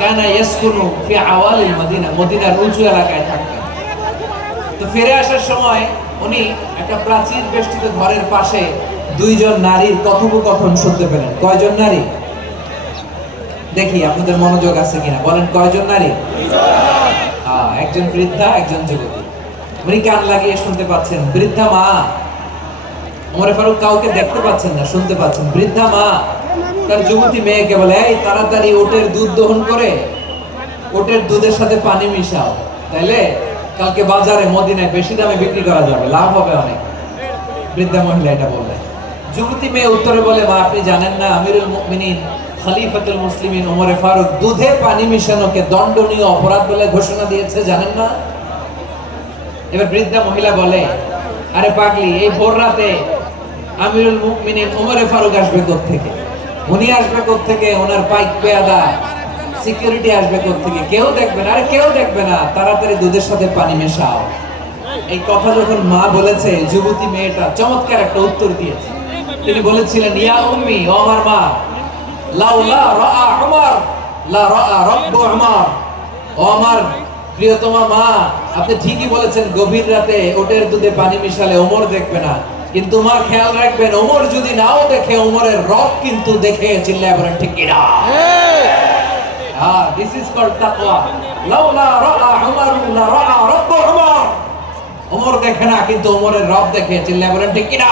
কানা ইয়াসকুনু ফি আওয়ালিল মদিনা, মদিনার উঁচু এলাকায় থাকতেন। তো ফিরে আসার সময় উনি একটা প্রাচীর বেষ্টিত ঘরের পাশে দুইজন নারীর কথোপকথন শুনতে পেলেন। কয়জন নারী? দেখি আপনাদের মনোযোগ আছে কিনা, বলেন কয়জন নারী? একজন বৃদ্ধা, একজন যুবতী। উনি কান লাগিয়ে শুনতে পাচ্ছেন। বৃদ্ধা মা, ওমর ফারুক কাউকে দেখতে পাচ্ছেন না, শুনতে পাচ্ছেন। বৃদ্ধা মা তার যুবতী মেয়েকে বলে, এই তাড়াতাড়ি ওটের দুধ দহন করে ওটের দুধের সাথে পানি মিশাও, তাইলে কালকে বাজারে মদিনায় বেশি দামে বিক্রি করা যাবে, লাভ হবে অনেক। বৃদ্ধা মহিলা এটা বললেন। যুবতী মেয়ে উত্তরে বলে, মা আপনি জানেন না আমিরুল মুমিনিন খলিফাতুল মুসলিমিন ওমর ফারুক দুধে পানি মিশানোকে দণ্ডনীয় অপরাধ বলে ঘোষণা দিয়েছে, জানেন না? এবার বৃদ্ধা মহিলা বলে, আরে পাগলি, এই ভোর রাতে আমিরুল মুমিনিন ওমর ফারুক আসবে কোত্থেকে? উনি আসবে কোত্থেকে? ওনার পাইক পেয়াদা সিকিউরিটি আসবে কোত্থেকে? কেউ দেখবে না। আরে কেউ দেখবে না, তাড়াতাড়ি দুধের সাথে পানি মেশাও। এই কথা যখন মা বলেছে, যুবতী মেয়েটা চমৎকার একটা উত্তর দিয়েছে। তিনি বলেছিলেন, ইয়া উম্মি, ও আমার মা, লাউলা রাআ উমর লা রাআ রাব্বু উমর। ও আমার প্রিয়তমা মা, আপনি ঠিকই বলেছেন, গভীর রাতে ওটের দুধে পানি মিশালে ওমর দেখবে না, কিন্তু মা খেয়াল রাখবেন, ওমর যদি নাও দেখে, ওমরের রব কিন্তু দেখে। চিল্লায় বলেন ঠিক কি না? দিস ইজ কল্ড তাকওয়া। লাউলা রাআ উমর লা রাআ রাব্বু উমর। ওমর দেখে না, কিন্তু ওমরের রব দেখে। চিল্লায় বলেন ঠিক কি না?